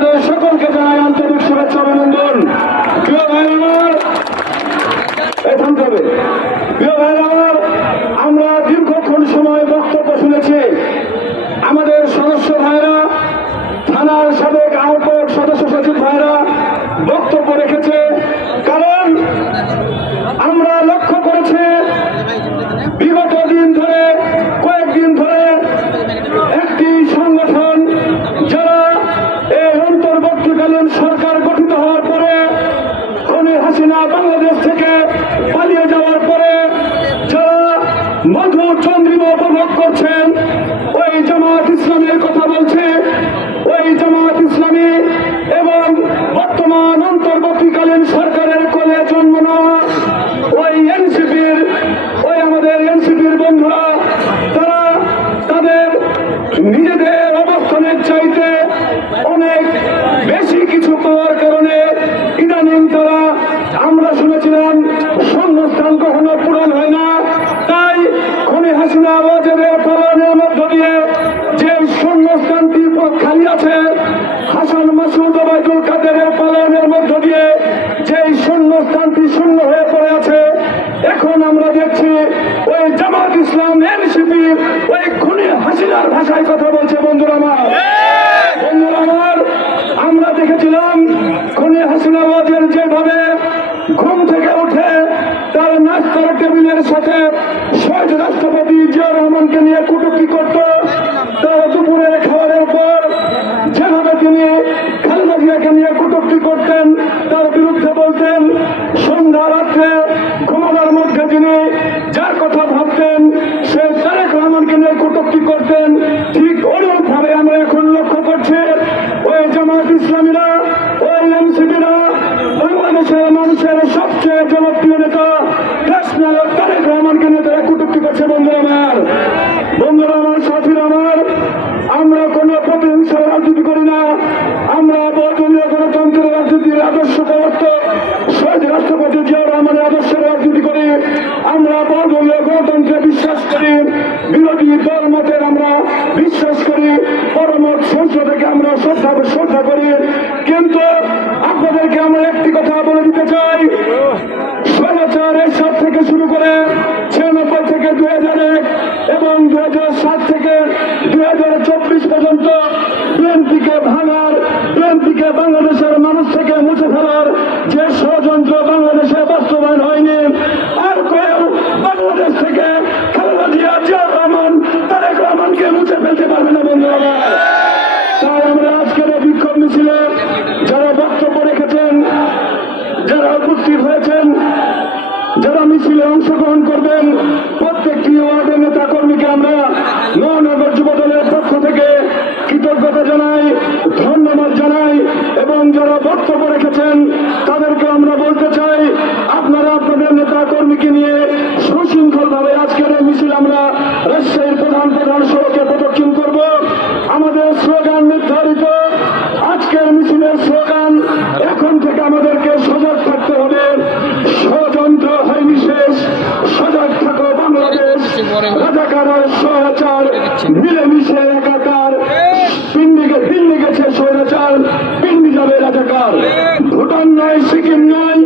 আপনাদের সকলকে জানাই আন্তরিক বাংলাদেশ থেকে পালিয়ে যাওয়ার পরে যারা মধু চন্দ্রিমা উপভোগ করছেন, ওই জামাত ইসলামের কথা বলছে, ওই জামাত ইসলামী এবং বর্তমান অন্তর্বর্তীকালীন সরকারের কোলে জন্ম নেওয়া ওই এনসিপির, ওই আমাদের এনসিপির বন্ধুরা, তারা তাদের নিজেদের অবস্থানের চাইতে অনেক বেশি কিছু পাওয়ার খনি হাসিনা মধ্য দিয়ে যে শূন্যস্থানটি খালি আছে, হাসান মাসুদ ওবায়দুল কাদেরের পালনের মধ্য দিয়ে যে শূন্যস্থানটি শূন্য হয়ে পড়ে আছে, এখন আমরা দেখছি ওই জামাত ইসলাম, এনসিপি, ওই খুনি হাসিনার ভাষায় কথা বলছে বন্ধুরা আমার। বন্ধুরা আমার, আমরা দেখেছিলাম খুনি হাসিনা ওয়াজের যেভাবে ঘুম থেকে উঠে তার নাস্তার টেবিলের সাথে রাষ্ট্রপতি জিয়া রহমানকে নিয়ে কটুক্তি করত থেকে আমরা শ্রদ্ধা শ্রদ্ধা করি। কিন্তু আপনাদেরকে আমরা একটি কথা বলে দিতে চাই। স্বৈরাচার সাত থেকে শুরু করে ছিয়ানব্বই থেকে দুই হাজার এক এবং দুই হাজার সাত থেকে দুই হাজার চব্বিশ পর্যন্ত বিএনপিকে ভাঙার, বিএনপিকে বাংলাদেশের মিছিলে অংশগ্রহণ করবেন। প্রত্যেকটি ওয়ার্ডের নেতা কর্মীকে আমরা মহানগর যুব দলের পক্ষ থেকে কৃতজ্ঞতা জানাই, ধন্যবাদ জানাই এবং যারা বক্তব্য রেখেছেন, তাদেরকে আমরা বলতে চাই, আপনারা আপনাদের নেতা কর্মীকে নিয়ে সুশৃঙ্খল ভাবে আজকের এই মিছিল আমরা রাজশাহীর প্রধান প্রধান সড়কে প্রদক্ষিণ করব। আমাদের রাজাকার? ভুটান নয় সিকিম নয়